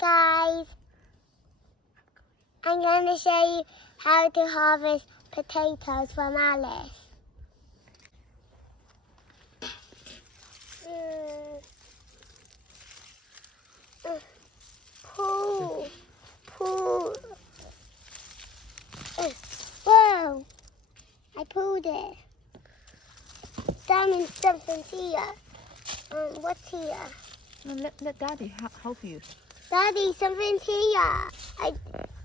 Hi guys, I'm going to show you how to harvest potatoes from Alice. Pull. Whoa, I pulled it. Something's here. What's here? No, let Daddy help you. Daddy, something's here.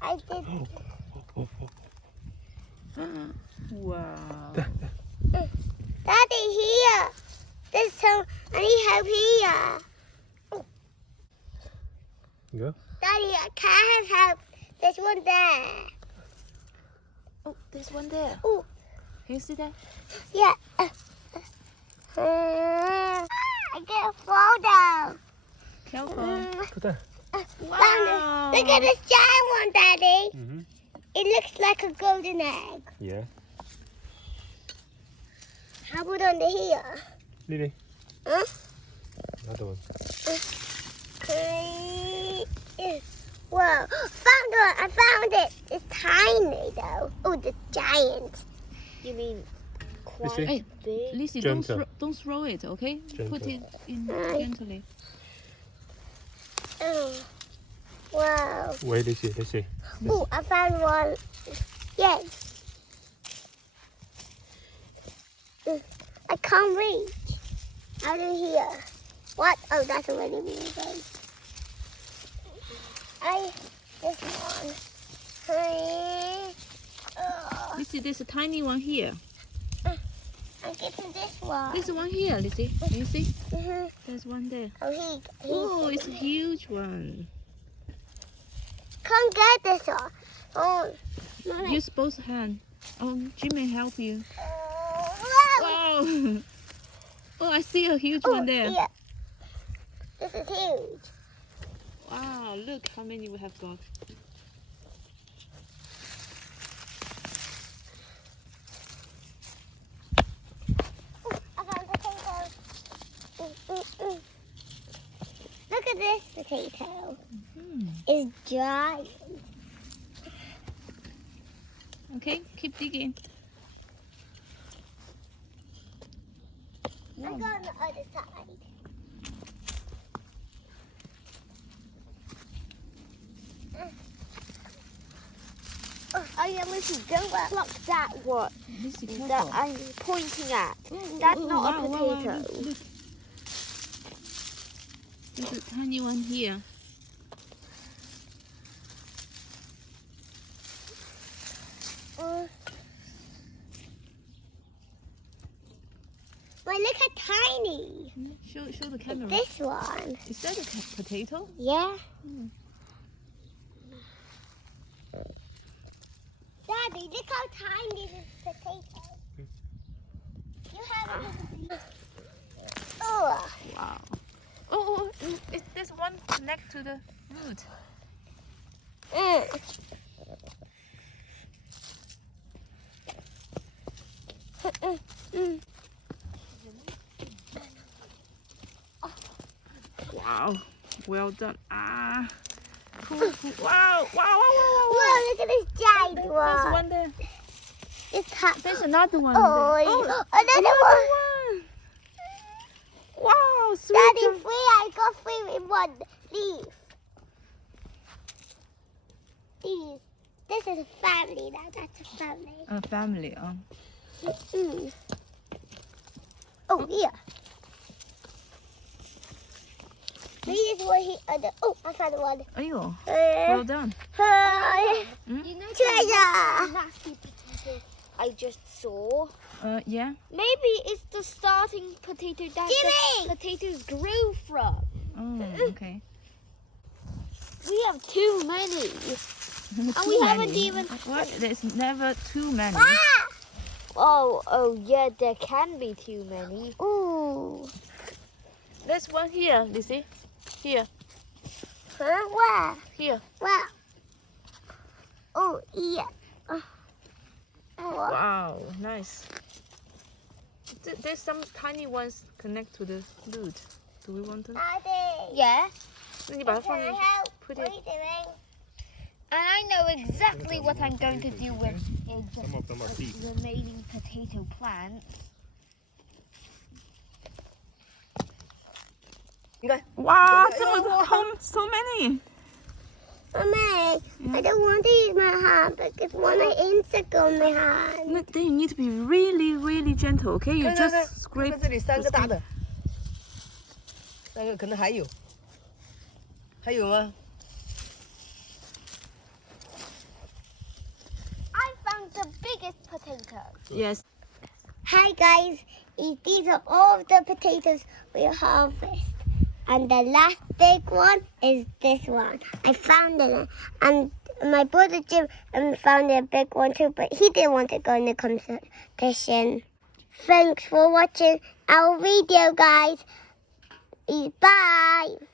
I did. Wow. Daddy, here. There's some. I need help here. Go. Daddy, can I have help? There's one there. Oh, there's one there. Oh, Can you see that? yeah. I get a photo. Careful. Put that. Wow. Look at this giant one, Daddy. Mm-hmm. It looks like a golden egg. Yeah. How about under here? Lily. Huh? Another one. Whoa, found one. I found it. It's tiny though. Oh, the giant. You mean quite Hey, big? Lizzie, Gentle. don't throw it, okay? Put it in gently. Oh, wow. Wait, let's see. Let's see. Oh, I found one. Yay. I can't reach. Out of here. What? Oh, that's already me again. This one. Lizzie, there's a tiny one here. I'm getting this one. There's one here, Lizzie. Can you see? Mhm. There's one there. Oh, Oh, it's a huge one. Can't get this one. Oh, no. Use both hands. Oh, Jimmy help you. Whoa. Wow. Oh, I see a huge Oh, one there. yeah. This is huge. Wow, look how many we have got. I found potatoes. Look at this potato. It's giant. Okay, keep digging. I go on the other side. Oh yeah, listen, don't pluck that one Lizzie, that careful. I'm pointing at. Oh, That's oh, not a wow, wow, wow, potato. look. There's a tiny one here. Well, look how tiny. Show the camera. This one. Is that a potato? Yeah. Daddy, look how tiny this potato. You have it. Oh. Wow. Oh, is this one connect to the root? Wow. Well done. Ah. Cool. Wow. Wow. Whoa, look at this giant There's one. one there. There's another one. Oh, there. another one. Wow, sweet. Daddy, I got three in one leaf. These. This is a family now. That's a family. A family. Oh, here. Maybe this one here. Oh, I found one. Ayo. Well done. You know Treasure. the nasty potato I just saw? Yeah. Maybe it's the starting potato that Jimmy! the potatoes grew from. Oh, okay. We have too many. And we haven't even- What? There's never too many. Oh yeah, there can be too many. Ooh. There's one here, Lizzie. Here. Huh? Where? Here. Where? Oh, yeah. Oh. Wow, nice. There's some tiny ones connect to the root. Do we want them? Daddy. Yeah. 你把它放 Can 进 I help? put What it. are you doing? And I know exactly what I'm going to do with Some of them are big. the remaining potato plants. 你看，哇，这么 so many. Mommy, I don't want to use my hand because one of insect on my hand. No, then you need to be really, really gentle, okay? You 看看 just 看， scrape. 看这里3个大的，3个可能还有，还有吗？ I found the biggest potato. Yes. Hi guys, these are all of the potatoes we harvest. And the last big one is this one. I found it. And my brother Jim found a big one too, but he didn't want to go in the competition. Thanks for watching our video, guys. Bye.